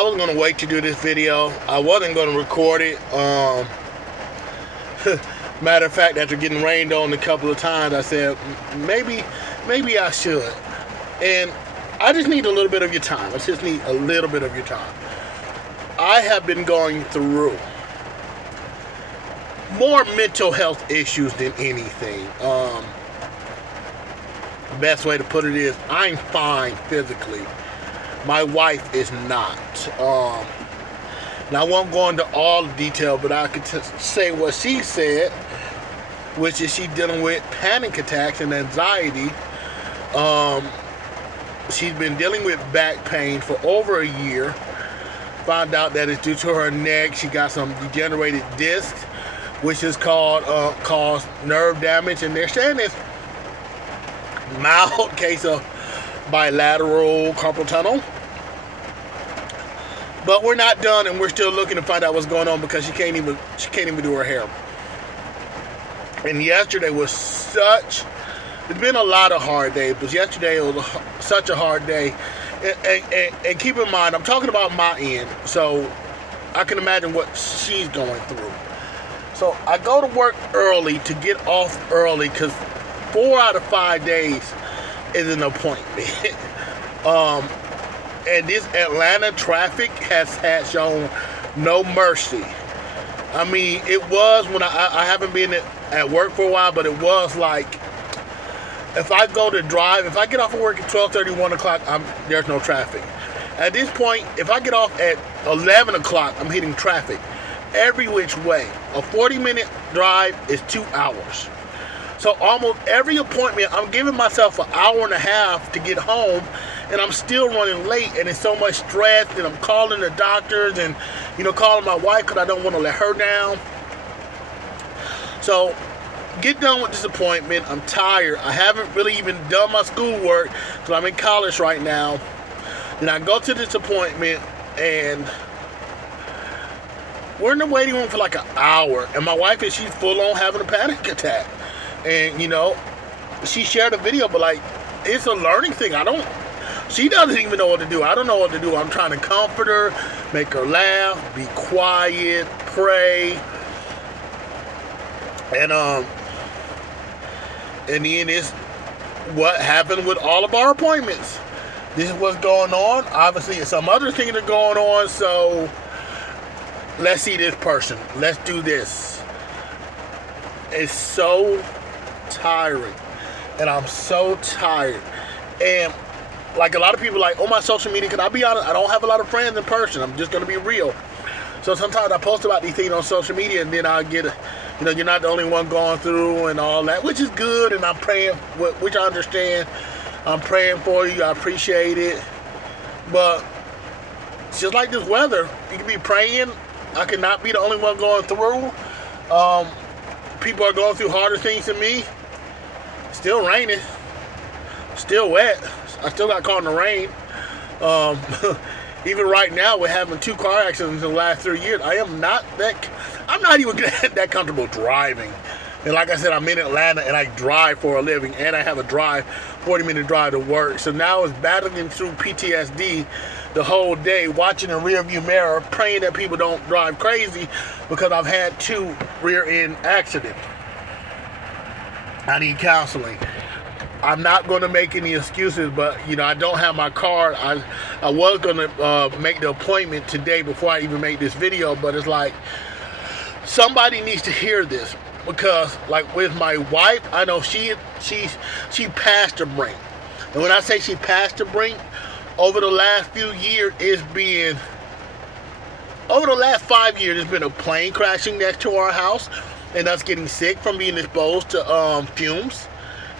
I was going to wait to do this video. I wasn't going to record it. Matter of fact, after getting rained on a couple of times, I said, maybe I should. And I just need a little bit of your time. I just need a little bit of your time. I have been going through more mental health issues than anything. Best way to put it is, I'm fine physically. My wife is not. Now, I won't go into all the detail, but I could say what she said, which is she's dealing with panic attacks and anxiety. She's been dealing with back pain for over a year. Found out that it's due to her neck. She got some degenerated disc, which is caused nerve damage, and they're saying it's mild case of bilateral carpal tunnel. But we're not done, and we're still looking to find out what's going on because she can't even do her hair. And yesterday was it's been a lot of hard days, but yesterday was such a hard day. And keep in mind, I'm talking about my end, so I can imagine what she's going through. So I go to work early to get off early because 4 out of 5 days is an appointment. And this Atlanta traffic has shown no mercy. I mean, it was when I haven't been at work for a while, but it was like, if I go to drive, if I get off of work at 12:30, 1 o'clock, there's no traffic. At this point, if I get off at 11 o'clock, I'm hitting traffic every which way. A 40-minute drive is 2 hours. So almost every appointment, I'm giving myself an hour and a half to get home, and I'm still running late, and it's so much stress, and I'm calling the doctors and, calling my wife because I don't want to let her down. So get done with this appointment. I'm tired. I haven't really even done my schoolwork because I'm in college right now. Then I go to this appointment, and we're in the waiting room for like an hour, and my wife she's full on having a panic attack. And, she shared a video, but like, it's a learning thing. She doesn't even know what to do. I don't know what to do. I'm trying to comfort her, make her laugh, be quiet, pray. And in the end, it's what happened with all of our appointments. This is what's going on. Obviously, some other things are going on, so let's see this person. Let's do this. It's so tiring. And I'm so tired. And like a lot of people like, on my social media, can I be honest, I don't have a lot of friends in person. I'm just going to be real. So sometimes I post about these things on social media, and then I get you're not the only one going through and all that, which is good, and I'm praying, which I understand. I'm praying for you. I appreciate it. But it's just like this weather. You can be praying. I cannot be the only one going through. People are going through harder things than me. Still raining. Still wet. I still got caught in the rain. Even right now, we're having 2 car accidents in the last 3 years. I'm not even that comfortable driving. And like I said, I'm in Atlanta, and I drive for a living, and I have a 40-minute drive to work. So now it's battling through PTSD the whole day, watching a rearview mirror, praying that people don't drive crazy because I've had 2 rear-end accidents. I need counseling. I'm not going to make any excuses, but, I don't have my car. I was going to make the appointment today before I even make this video, but it's like, somebody needs to hear this, because, like, with my wife, I know she passed the brink. And when I say she passed the brink, over the last few years, over the last 5 years, there's been a plane crashing next to our house, and us getting sick from being exposed to fumes.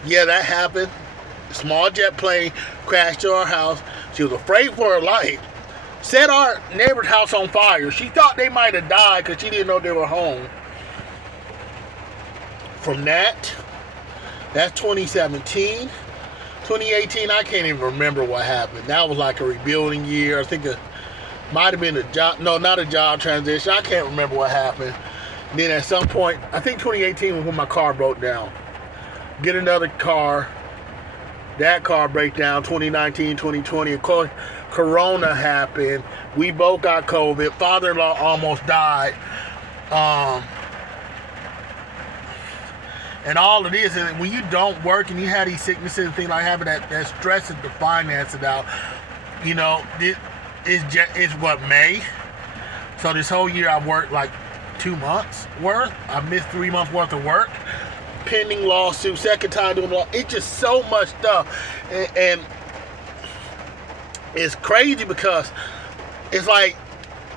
Yeah, that happened. A small jet plane crashed to our house. She was afraid for her life. Set our neighbor's house on fire. She thought they might have died because she didn't know they were home. From that's 2017. 2018, I can't even remember what happened. That was like a rebuilding year. I think it might have been not a job transition. I can't remember what happened. And then at some point, I think 2018 was when my car broke down. Get another car. That car break down. 2019, 2020. Of course, Corona happened. We both got COVID. Father-in-law almost died. And all it is when you don't work and you have these sicknesses and things like having that stresses the finances out. You know, it's what, May? So this whole year I've worked like 2 months worth. I missed 3 months worth of work. Pending lawsuit, second time doing law. It's just so much stuff. And it's crazy because it's like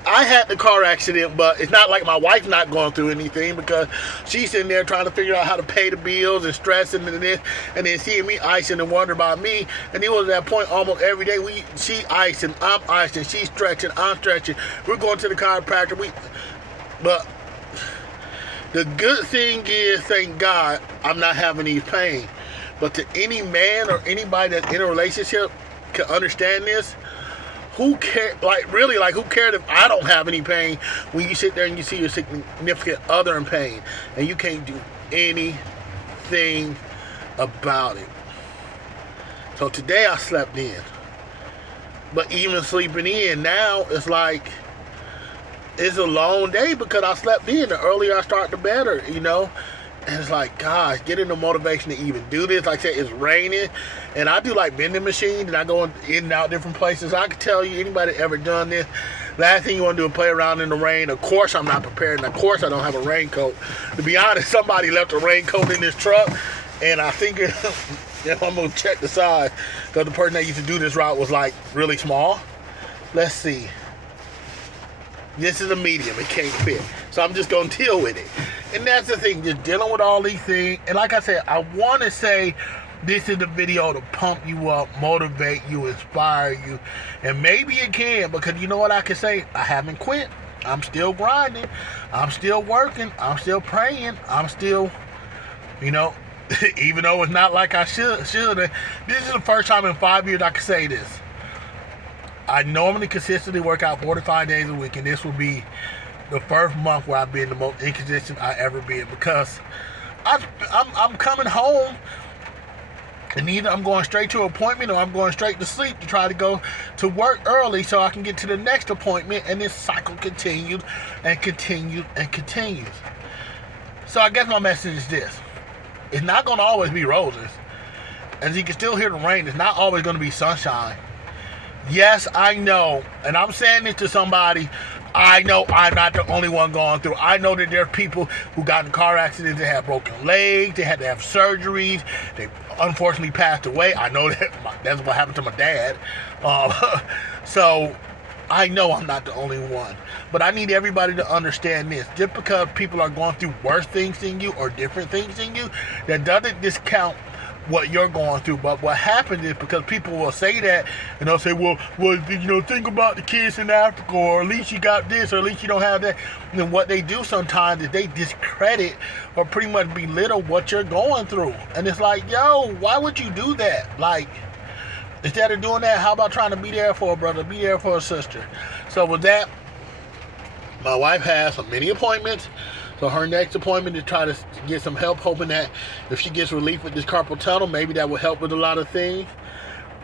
I had the car accident, but it's not like my wife's not going through anything because she's sitting there trying to figure out how to pay the bills and stressing and this, and then seeing me icing and wondering about me. And it was at that point almost every day she icing, I'm icing, she's stretching, I'm stretching. We're going to the chiropractor. But the good thing is, thank God, I'm not having these pain. But to any man or anybody that's in a relationship can understand this. Who cares? Like, really, like, who cares if I don't have any pain when you sit there and you see your significant other in pain and you can't do anything about it? So today I slept in. But even sleeping in now, it's like, it's a long day because I slept in. The earlier I start, the better, you know? And it's like, gosh, getting the motivation to even do this. Like I said, it's raining. And I do like vending machines. And I go in and out different places. I can tell you, anybody ever done this, last thing you want to do is play around in the rain. Of course, I'm not prepared. And of course, I don't have a raincoat. To be honest, somebody left a raincoat in this truck. And I think if I'm going to check the size, because the person that used to do this route was like really small. Let's see. This is a medium. It can't fit. So I'm just going to deal with it. And that's the thing. Just dealing with all these things. And like I said, I want to say this is the video to pump you up, motivate you, inspire you. And maybe it can. Because you know what I can say? I haven't quit. I'm still grinding. I'm still working. I'm still praying. I'm still, you know, even though it's not like I should. This is the first time in 5 years I can say this. I normally consistently work out 45 days a week, and this will be the first month where I've been the most inconsistent I ever been because I'm coming home and either I'm going straight to an appointment or I'm going straight to sleep to try to go to work early so I can get to the next appointment, and this cycle continues and continues and continues. So I guess my message is this. It's not going to always be roses. As you can still hear the rain, it's not always going to be sunshine. Yes, I know, and I'm saying this to somebody, I know I'm not the only one going through. I know that there are people who got in car accidents, they had broken legs, they had to have surgeries, they unfortunately passed away. I know that's what happened to my dad. So I know I'm not the only one. But I need everybody to understand this. Just because people are going through worse things than you or different things than you, that doesn't discount what you're going through. But what happens is because people will say that and they'll say, well, you know, think about the kids in Africa, or at least you got this, or at least you don't have that. And then what they do sometimes is they discredit or pretty much belittle what you're going through. And it's like, yo, why would you do that? Like, instead of doing that, how about trying to be there for a brother, be there for a sister? So with that, my wife has many appointments. So her next appointment is try to get some help, hoping that if she gets relief with this carpal tunnel, maybe that will help with a lot of things.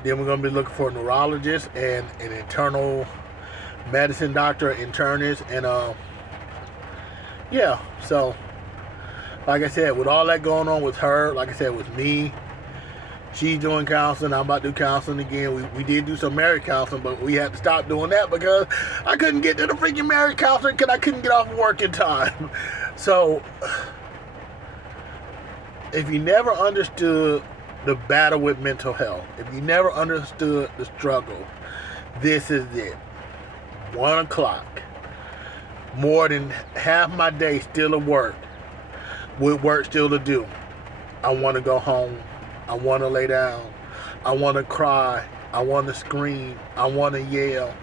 Then we're going to be looking for a neurologist and an internal medicine doctor, internist, and yeah. So, like I said, with all that going on with her, like I said, with me, she's doing counseling. I'm about to do counseling again. We did do some marriage counseling, but we had to stop doing that because I couldn't get to the freaking marriage counseling because I couldn't get off of work in time. So, if you never understood the battle with mental health, if you never understood the struggle, this is it. 1 o'clock. More than half my day still at work, with work still to do. I want to go home. I want to lay down. I want to cry. I want to scream. I want to yell.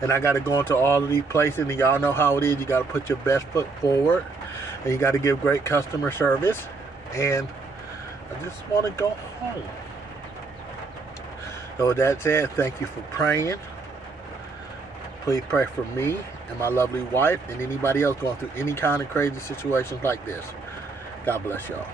And I got to go into all of these places, and y'all know how it is. You got to put your best foot forward, and you got to give great customer service. And I just want to go home. So with that said, thank you for praying. Please pray for me and my lovely wife and anybody else going through any kind of crazy situations like this. God bless y'all.